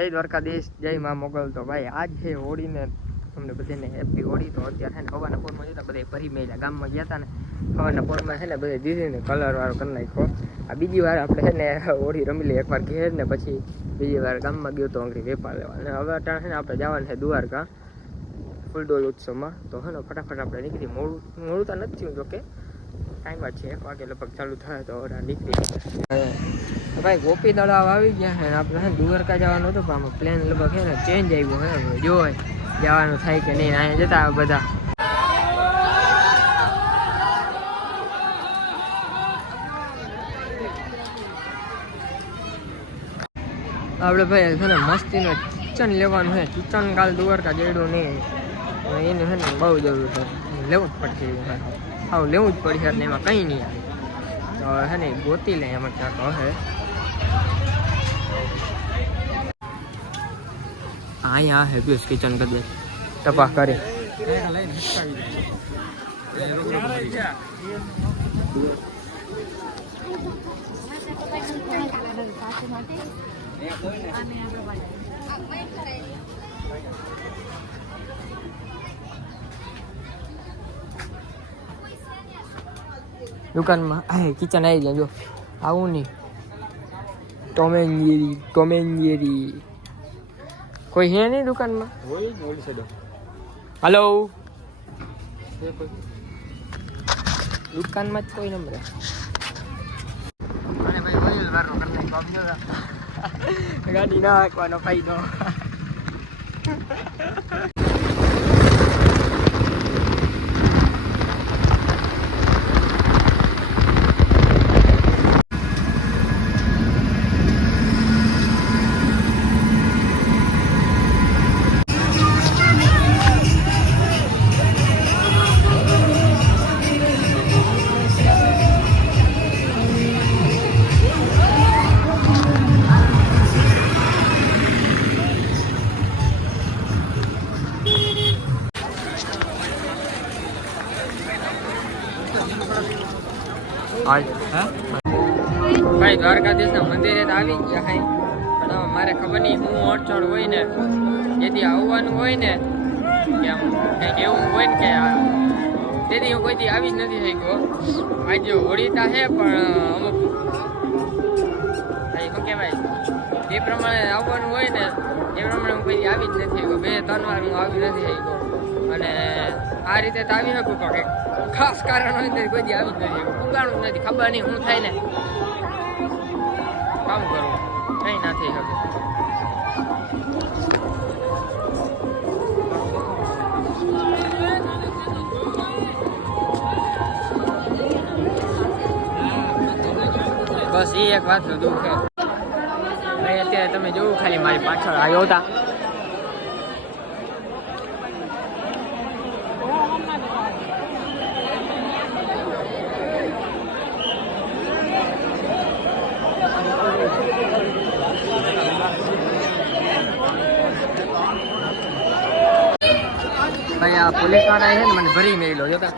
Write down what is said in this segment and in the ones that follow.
જય દ્વારકાધીશ જય મા મોગલ. તો ભાઈ, આજ છે હોળીને તમને બધાને હેપી હોળી. તો અત્યારે છે ને હવાના પોરમાં જતા બધા ભરી મેળ્યા ગામમાં ગયા હતા ને હવાના પોરમાં છે ને બધે કલર વાળો કરી નાખ્યો. આ બીજી વાર આપણે છે ને હોળી રમી લઈએ. એકવાર ઘેર ને પછી બીજી વાર ગામમાં ગયો તો અંગરી વેપાર લેવા. અને હવે અટાણે છે ને આપણે જવાનું છે દ્વારકા ફૂલડોલ ઉત્સવમાં. તો હે ને ફટાફટ આપણે નીકળી મોડું મોડું તો નથી જોકે. ટાઈમ જ છે, એક વાગે લગભગ ચાલુ થાય તો ઓરા નીકળી ભાઈ ગોપી તળાવ આવી ગયા છે ને આપણે છે જવાનું હતું, પણ આમાં પ્લેન લગભગ છે ને ચેન્જ આવ્યો હે હવે જવાનું થાય કે નહીં, અહીંયા જતા બધા. આપણે ભાઈ છે ને મસ્તીનો કિચન લેવાનું છે, કિચન કાલ દુવારકા જેડું નહીં. એને છે ને બહુ જરૂર છે, લેવું જ પડશે. એવું લેવું જ પડશે એટલે એમાં કંઈ નહીં આવે. તો હે ને ગોતી લે એમાં ક્યાંક હે અહીંયા હે બેસ કિચન કરી દે તપાસ કરી. દુકાનમાં. આ કિચન આવી જાય જો. આવું નહીં. ટોમેન્જેરી ટોમેન્જેરી કોઈ હે નહીં દુકાનમાં? હલો દુકાનમાં જ કોઈ નંબર ગાડી ના હાંકવાનો ફાયદો. ભાઈ, દ્વારકાધીશના મંદિરે તો આવી ગયા પણ મારે ખબર નહીં, હું અડચણ હોય ને, જેથી આવવાનું હોય ને, કે કંઈક એવું હોય ને કે તેથી હું કોઈથી આવી જ નથી શક્યો. આજે હોળીતા છે, પણ અમુક શું કહેવાય, જે પ્રમાણે આવવાનું હોય ને, એ પ્રમાણે હું કોઈ આવી જ નથી ગયો બે, ત્રણ વાર હું આવી નથી શક્યો. અને આ રીતે તો આવી શકું તો કંઈક ખાસ કારણ હોય તો કોઈ આવી જ નથી જ નથી, ખબર નહીં શું થાય ને. કામ કરવું. કંઈ ના થઈ શકે. બસ એ એક વાત દુઃખ અત્યારે તમે જોવું ખાલી મારી પાછળ આવ્યો હતા ભાઈ આ પોલીસવાળા છે ને મને ભરી મેળ્યો. જોતા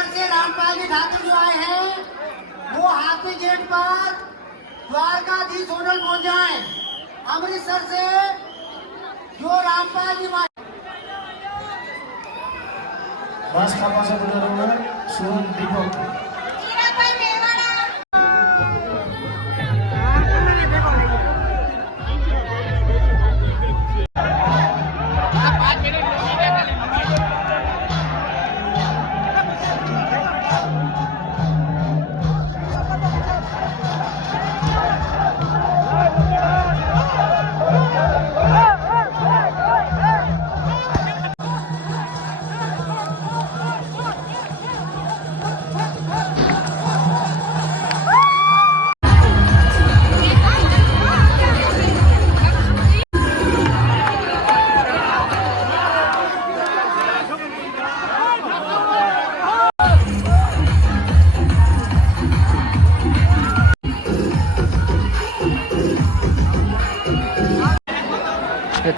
अमृतसर से रामपाल जी ठाकुर जो आए हैं वो हाथी गेट पर द्वारकाधीश होटल पहुंच जाए अमृतसर से जो रामपाल जी मा- બસ કાપા છે સુરત દીપક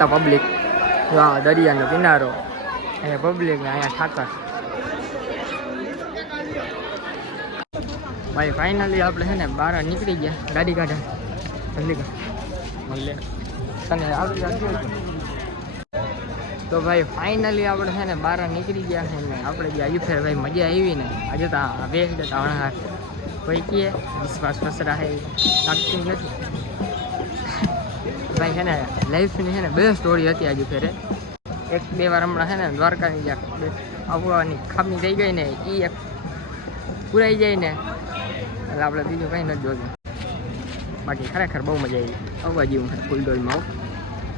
જતા પબ્લિક આ દરિયાનો કિનારો અહીંયા પબ્લિક ને અહીંયા ઠાકર. ભાઈ ફાઇનલી આપણે છે ને બહાર નીકળી ગયા. ગાડી કાઢા. જલ્દી તને આવી તો. ભાઈ ફાઇનલી આપણે છે ને બહાર નીકળી ગયા છે ને. આપણે જે આવ્યું ફેર ભાઈ, મજા આવી ને. આજે તો આ બે જતા અણહાર કોઈ કહે, વિશ્વાસ વસરા છે લાગતું નથી. ભાઈ છે ને લાઈફની છે ને, બે સ્ટોરી હતી આજે ફેરે એક, બે વાર હમણાં છે ને, દ્વારકાની જ્યાં આવવાની ખામી થઈ ગઈ ને એ એક પુરાઈ જાય ને, એટલે આપણે બીજું કંઈ નથી જોતું બાકી ખરેખર બહુ મજા આવી. આવવા જેવું ફૂલડોલમાં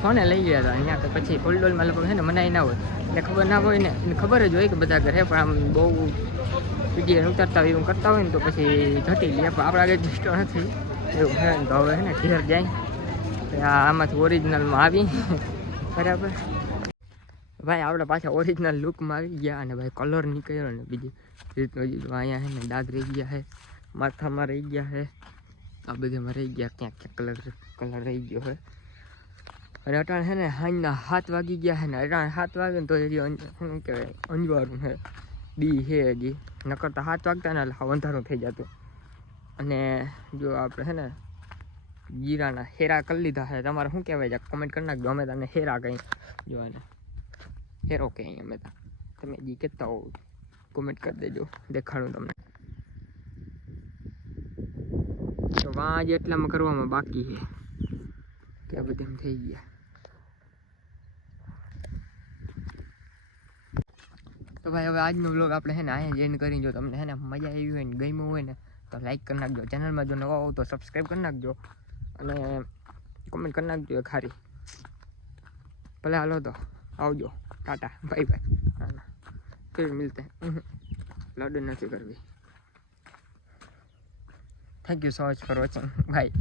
કોને લઈ ગયા હતા? અહીંયા તો પછી ફૂલડોલમાં લગભગ છે ને, મનાઈ ના હોય. એટલે ખબર ના હોય ને, એને ખબર જ હોય કે બધા ઘરે, પણ આમ બહુ વીડિયો ઉતારતા હોય એવું કરતા હોય ને, તો પછી ઘટી લે. પણ આપણા આગળ મિસ્ટર નથી. એવું છે ને, તો હવે છે ને ઘેર જાય. આમાંથી ઓરિજિનલમાં આવી. બરાબર. ભાઈ, આપણે પાછા ઓરિજિનલ લુકમાં આવી ગયા અને ભાઈ કલર નીકળ્યો ને બીજી રીતનો હજી અહીંયા છે ને દાગ રહી ગયા છે, માથામાં રહી ગયા છે. આ બધામાં રહી ગયા, ક્યાંક ક્યાંક કલર કલર રહી ગયો છે. અને અટાણ છે ને હાંજના હાથ વાગી ગયા છે ને, અટાણ હાથ વાગે ને તો હજી શું કહેવાય અંજવાળું છે. બી છે હજી. નકર તો હાથ વાગતા ને એટલે અંધારું થઈ જતું. અને જો આપણે છે ને જીરાના હેરા કરી લીધા છે. તમારે શું કહેવાય? છે કોમેન્ટ કરી નાખજો. અમે તમને હેરા કંઈ જોવાને હેરો કે અહીં અમે તા. તમે જે કહેતા હો કોમેન્ટ કરી દેજો. દેખાડું તમને. તો વાં જ એટલામાં કરવામાં બાકી છે. કે બધે થઈ ગયા. તો ભાઈ, હવે આજનો વ્લોગ આપણે હે ને અહીંયા જ એન્ડ કરી જો તમને હે ને મજા આવી હોય ને ગમ્યું હોય ને, તો લાઈક કરી નાખજો. ચેનલમાં જો નવા હોવ તો સબસ્ક્રાઈબ કરી નાખજો. અને કોમેન્ટ કરી નાખજો એ ખારી ભલે હાલો તો, આવજો. ટાટા. બાય બાય કેવી મિલતે? લડન નથી કરવી. Thank you so much for watching bye